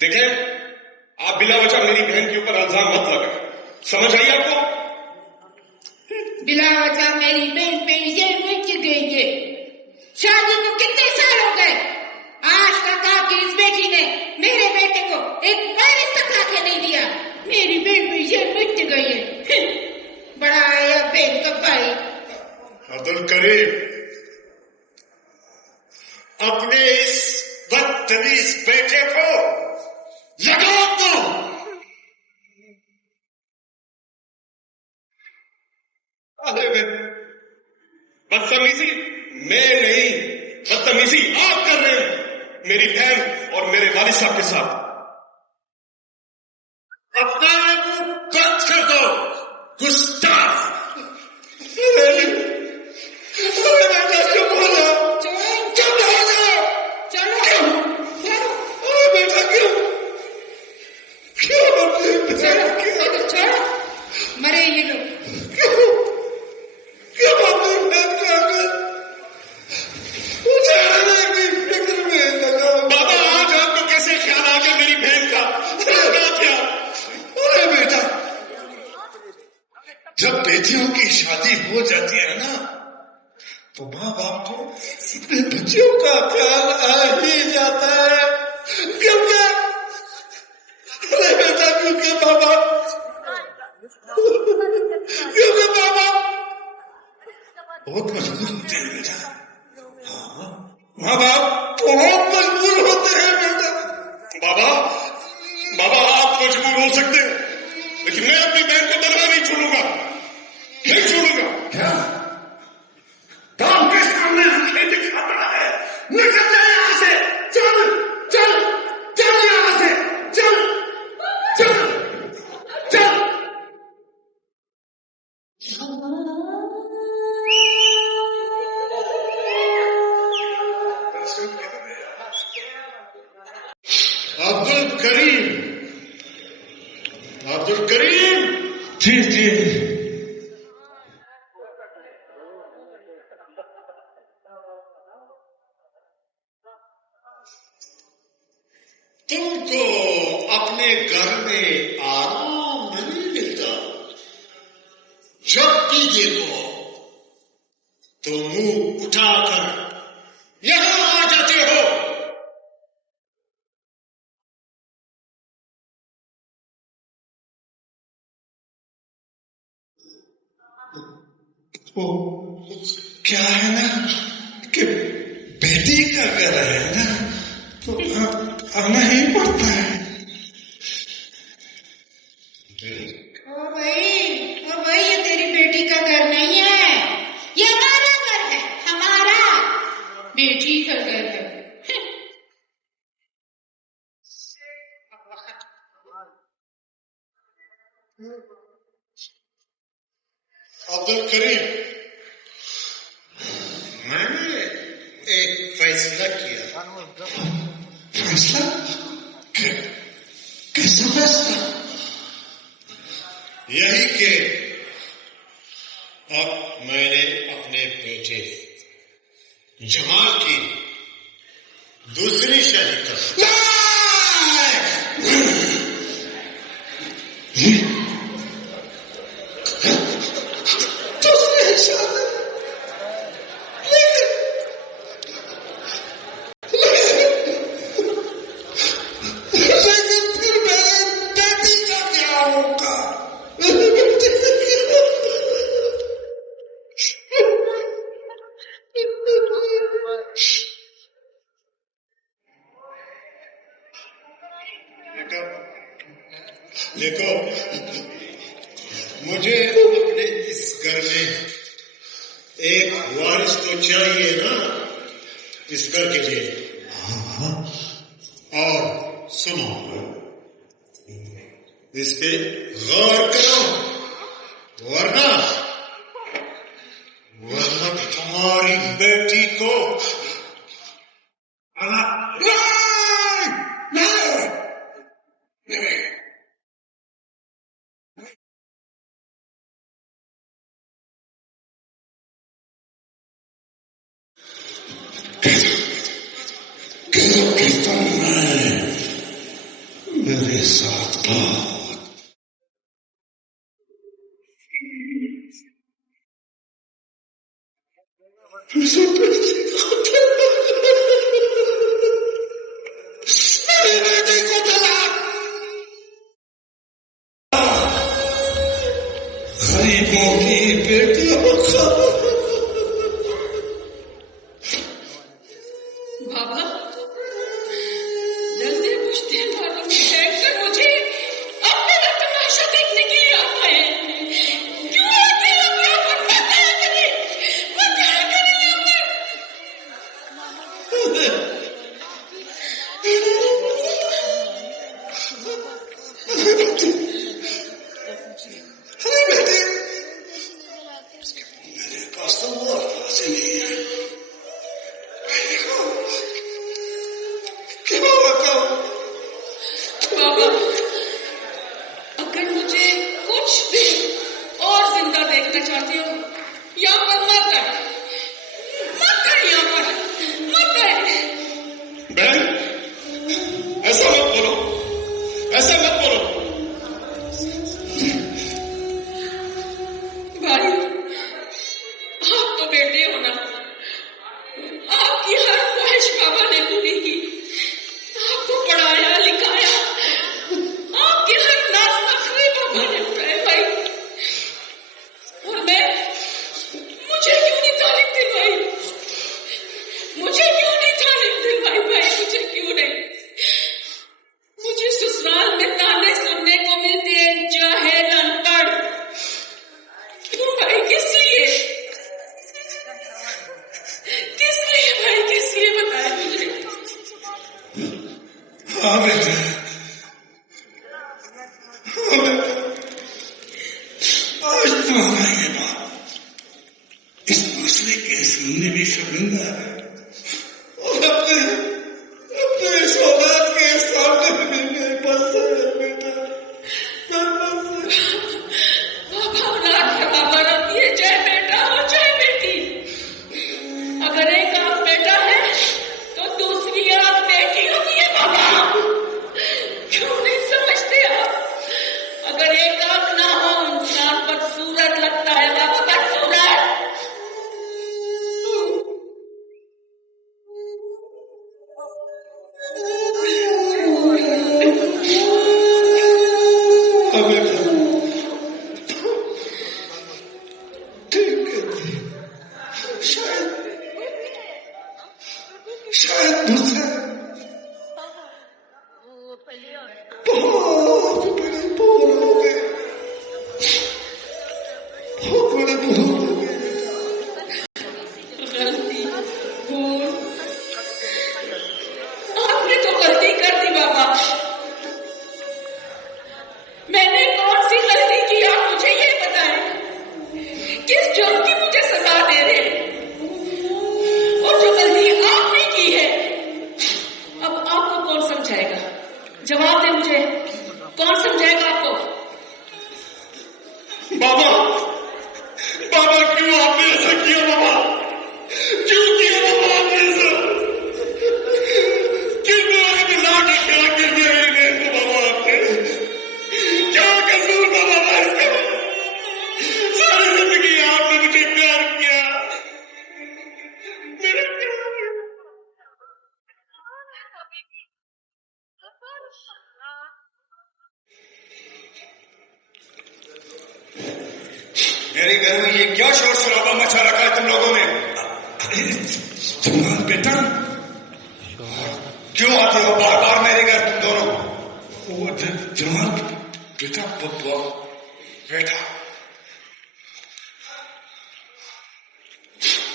دیکھیں، آپ بلا وجہ میری بہن کے اوپر الزام مت لگائیں، سمجھ آئی آپ کو؟ بلا وجہ میری بہن پہ یہ مچ گئی ہے. شادی کو کتنے سال ہو گئے، آج تک آپ کی اس بیٹی نے میرے بیٹے کو ایک وائرس تک لا کے نہیں دیا. میری بہن پہ یہ مچ گئی ہے. بڑا آیا بہن کا بھائی. عبدالکریم، اپنے اس بدتمیز بیٹے کو لگام دو. بدتمیزی میں نہیں، بدتمیزی آپ کر رہے ہیں میری بہن اور میرے والد صاحب کے ساتھ. اپنا منہ بند کر دو گستاخ. مرے یہ لوگ. بابا، آج آپ کو کیسے خیال آ گیا میری بہن کا؟ کیا بیٹا، جب بیٹیوں کی شادی ہو جاتی ہے نا تو ماں باپ کو اپنے بچوں کا خیال آ ہی جاتا ہے. کیونکہ بابا بہت مجبور ہوتے ہیں بیٹا. ہاں، ماں باپ بہت مجبور ہوتے ہیں بیٹا. بابا آپ مجبور ہو سکتے ہیں، لیکن میں اپنی بہن کو تنہا نہیں چھوڑوں گا، نہیں چھوڑوں گا. کیا کام کے سامنے آنکھیں دکھاتا ہے؟ نکل جائے یہاں سے. چل چل چل یہاں سے. چل چل چل. عبدالکریم. جی جی. تم کو اپنے گھر میں آرام نہیں ملتا. جب بھی دیکھو تو منہ اٹھا کر یہاں آ جاتے ہو. کیا ہے نا کہ بیٹی کا گھر ہے نا تو آنا ہی پڑتا ہے. بھائی یہ تیری بیٹی کا گھر نہیں ہے، یہ ہمارا گھر ہے. ہمارا بیٹی کا گھر ہے. عبدالکریم، میں نے ایک فیصلہ کیا. فیصلہ؟ کیسا فیصلہ؟ یہی کہ اب میں نے اپنے بیٹے جمال کی دوسری شادی کر. دیکھو، مجھے اپنے اس گھر میں ایک وارث تو چاہیے نا اس گھر کے لیے. اور سنو، اس پہ غور کرو، ورنہ تمہاری بیٹی کو میرے ساتھ بات غریبوں کی بیٹیوں کا بابا جلدی پوچھتے ہیں والوں کی بیٹھ کر مجھے اپنے کا تماشا دیکھنے کے لیے آتا ہے کیوں آتے ہیں آپ یہاں پر بتایا کریں یہاں پر ارے بیٹے میرے پاس تو وہ الفاظ ہی نہیں ہے کیا بتاؤ بابا اگر مجھے کچھ دن اور زندہ دیکھنا چاہتے ہو یہاں پر مت کر یہاں پر مت کر بہن ایسا مت بولو ایسا مت بولو بھائی آپ تو بیٹے ہو نا آپ کی ہر خواہش بابا نے پوری کی آپ کو پڑھایا لکھایا آپ کی ہر ناز نخرے بابا نے اٹھائے بھائی اور میں مجھے کیوں نہیں تعلیم دلوائی مجھے کیوں نہیں تعلیم دلوائی بھائی مجھے کیوں نہیں مجھے سسرال میں تانے سننے کو ملتے ہیں جاہل ان پڑھ کیوں بھائی کس لیے بھائی کس لیے بتائیں مجھے ہاں بیٹے آج تمہارا یہ بات اس مسئلے کے سامنے بھی شرمندہ ہے اور اپنے اس اولاد کے سامنے بھی میرے پاس ہے بیٹا بابا اولاد کا بابا رکھتی ہے چاہے بیٹا ہو چاہے بیٹی اگر ایک آنکھ بیٹا ہے تو دوسری آنکھ بیٹی ہوتی ہے بابا کیوں نہیں سمجھتے آپ اگر ایک آنکھ نہ ہو انسان بدصورت لگتا ہے بابا بدصورت ہاں بیٹا ٹھیک ہے شاید دوسرے بہت بڑے بول ہو گئے بہت بڑے بول ہو گئے غلطی بھول آپ نے تو غلطی کر دی بابا میں نے کون سی غلطی کی آپ مجھے یہ بتائیں کس جرم کی مجھے سزا دے رہے ہیں اور جو غلطی آپ نے کی ہے اب آپ کو کون سمجھائے گا جواب دیں مجھے کون سمجھائے گا آپ کو بابا بابا کیوں آپ نے ایسا کیا بابا کیوں کیا بابا آپ نے ایسا کیوں آپ لا کے کھڑا کر دیا انہیں تو بابا آپ نے کیا قصور تھا بابا اس کا ساری زندگی آپ نے مجھے پیار کیا میرا میرے گھر میں یہ کیا شور شرابہ مچا رکھا ہے تم لوگوں نے جمال بیٹا کیوں آتے ہو بار بار میرے گھر تم دونوں وہ جمال بیٹا بیٹا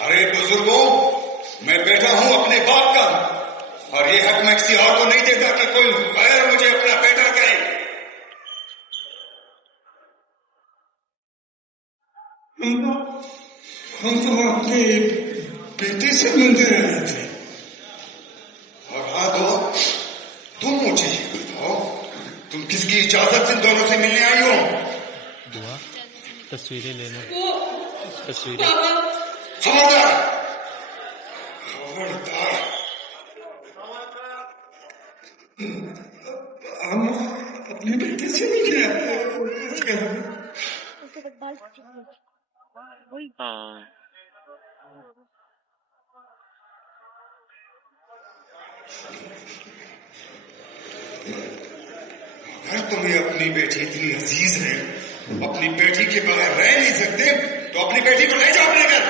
ارے بزرگوں میں بیٹا ہوں اپنے باپ کا اور یہ حق میں کسی اور کو نہیں دیتا کہ کوئی غیر مجھے اپنا بیٹا کہے ہم تو اپنے بیٹے سے ملنے آئے تھے اور ہاں تو تم مجھے یہ بتاؤ تم کس کی اجازت سے دونوں سے ملنے آئی ہو دعا تصویریں لینا وہ تصویریں بابا خبردار ہم اپنے بیٹے سے ملے ہاں اگر تمہیں اپنی بیٹی اتنی عزیز ہے، اپنی بیٹی کے بغیر رہ نہیں سکتے، تو اپنی بیٹی کو لے جاؤ اپنے گھر.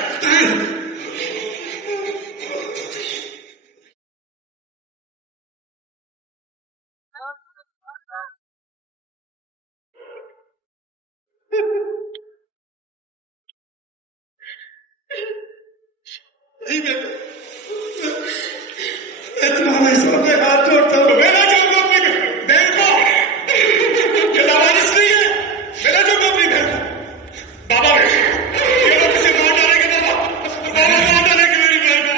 تمہارے سامنے ہاتھ جوڑتا ہوں، میں نہ جاؤں گا اپنے گھر. بہن کو یہ لاوارث نہیں ہے، میں نہ جاؤں گا اپنے گھر. بابا یہ لوگ اسے مار ڈالیں گے. بابا مار ڈالیں گے میری بہن کو.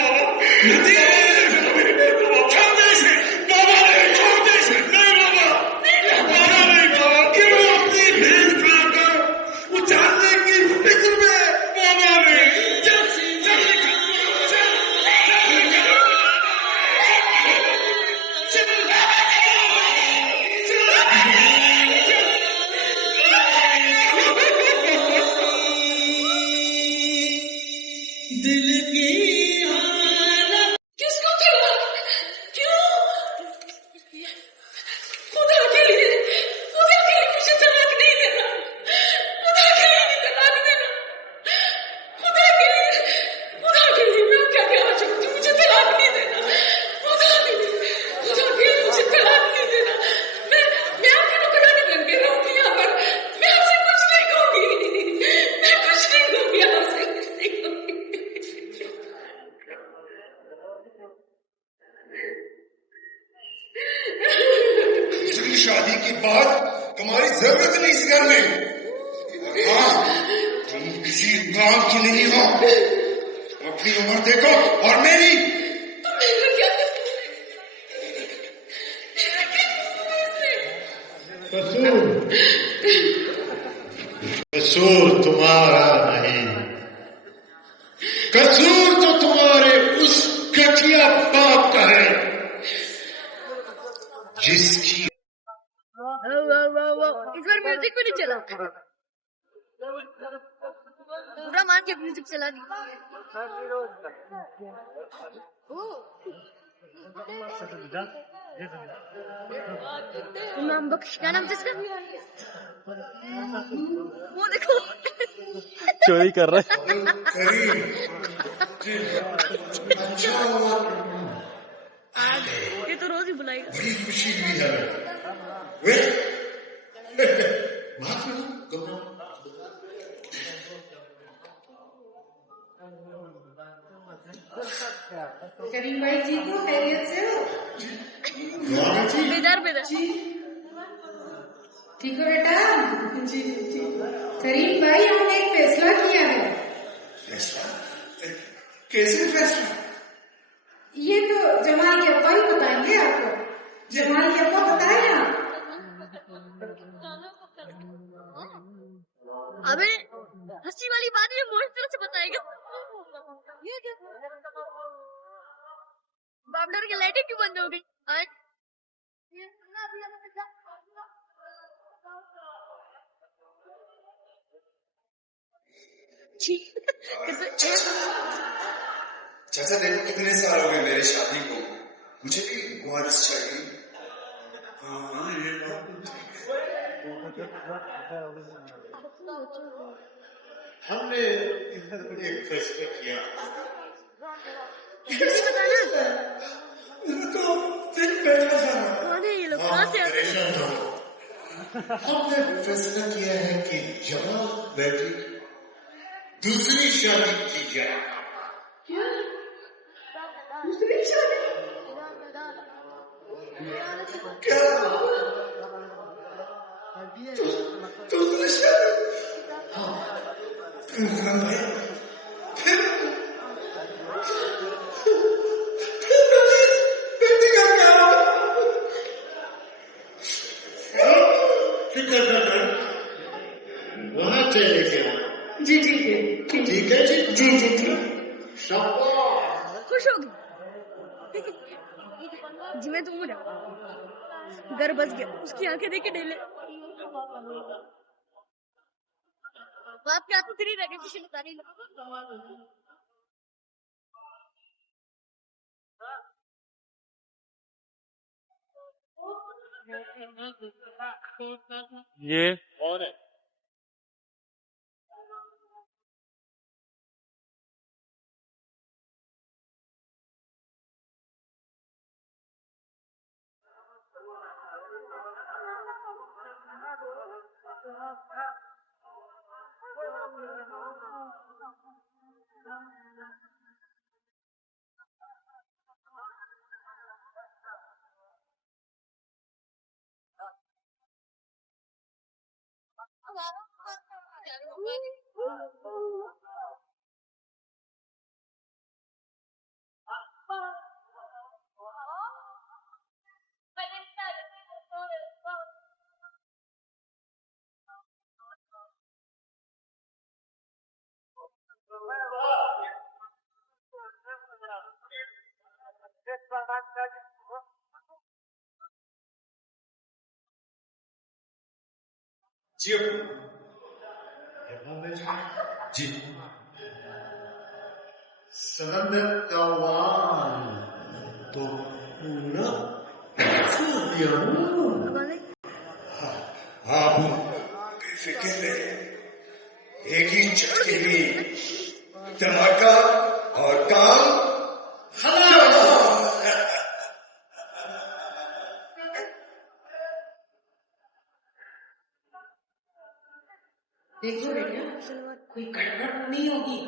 بابا چھوڑ دے اسے. بابا نہیں چھوڑ دے اسے. نہیں بابا، بابا نہیں. بابا کیوں اپنی بہن کا اچھالنے کی فکر میں؟ بابا نہیں. شادی کے بعد تمہاری ضرورت نہیں اس گھر میں. ہاں تم کسی کام کی نہیں ہو. اپنی عمر دیکھو اور میری. قصور تمہارا نہیں، قصور تو تمہارے اس گٹھیا باپ کا ہے جس کی اس بار میوزک بھی نہیں چلا، پورا مان کے میوزک چلا نہیں. امام بخش کا نام جس کا وہ دیکھو چوری کر رہا ہے. یہ تو روز ہی بلائے گا. بڑی خوشی ہوئی ہے. کریم بھائی جی کو خیریت سے ہو؟ بیدار بیدار ٹھیک ہو بیٹا؟ جی کریم بھائی ہم نے ایک فیصلہ کیا ہے. کیسے فیصلہ؟ یہ تو جمال کے ابا ہی بتائیں گے آپ کو. جمال کے ابا بتائیں آپ. ابے ہنسی والی بات یہ موڑ طرح سے بتائے گا. باپ ڈر کے لائٹیں کیوں بند ہو گئی؟ چاچا دیکھو کتنے سال ہو گئے میری شادی کو، مجھے بھی وارث چاہیے. ہاں یہ بات ہم نے ایک فیصلہ کیا. بتانا تو پھر بیٹھا تھا. کون ہے یہ لوگ، کہاں سے آتے ہیں؟ پریشان ہو. ہم نے فیصلہ کیا ہے کہ جمال بیٹی دوسری شادی کی جائے. دوسری شادی کیا؟ دوسری شادی؟ پھر بیٹی کا کیا ہوگا؟ فکر نہ کر، وہاں چلے گیا. جی ٹھیک ہے ٹھیک ہے جی. جی شاباش. خوش ہوگی جی میں تم کو گھر بس گیا. اس کی آنکھیں دیکھ کے ڈیلے باپ کے ہاتھ میں رہ گئے کسی بتا نہیں لگا. یہ کون ہے؟ جی جی سمندر کا وان تو پورا چھو دیا. آپ بے فکر رہے. ایک ہی جھٹکے میں دھماکہ اور کام دیکھو بیٹا کوئی گڑبڑ نہیں ہوگی.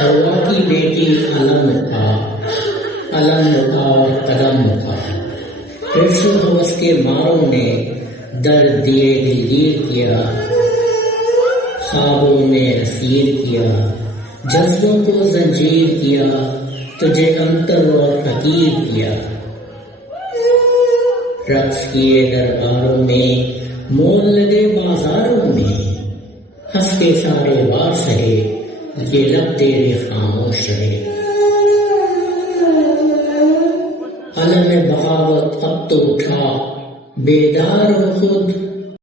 حوا کی بیٹی علم تھا اور قدم تھا. حرص و ہوس کے ماروں نے درد دیے دلگیر کیا، خوابوں میں اسیر کیا، جذبوں کو زنجیر کیا، تجھے انتر اور حقیر کیا. رقص کیے درباروں میں، مول لگے بازاروں میں، ہنس کے سارے وار سہے، یہ لب تیرے خاموش رہے. علم بغاوت اب تو اٹھا، بیدار ہو خود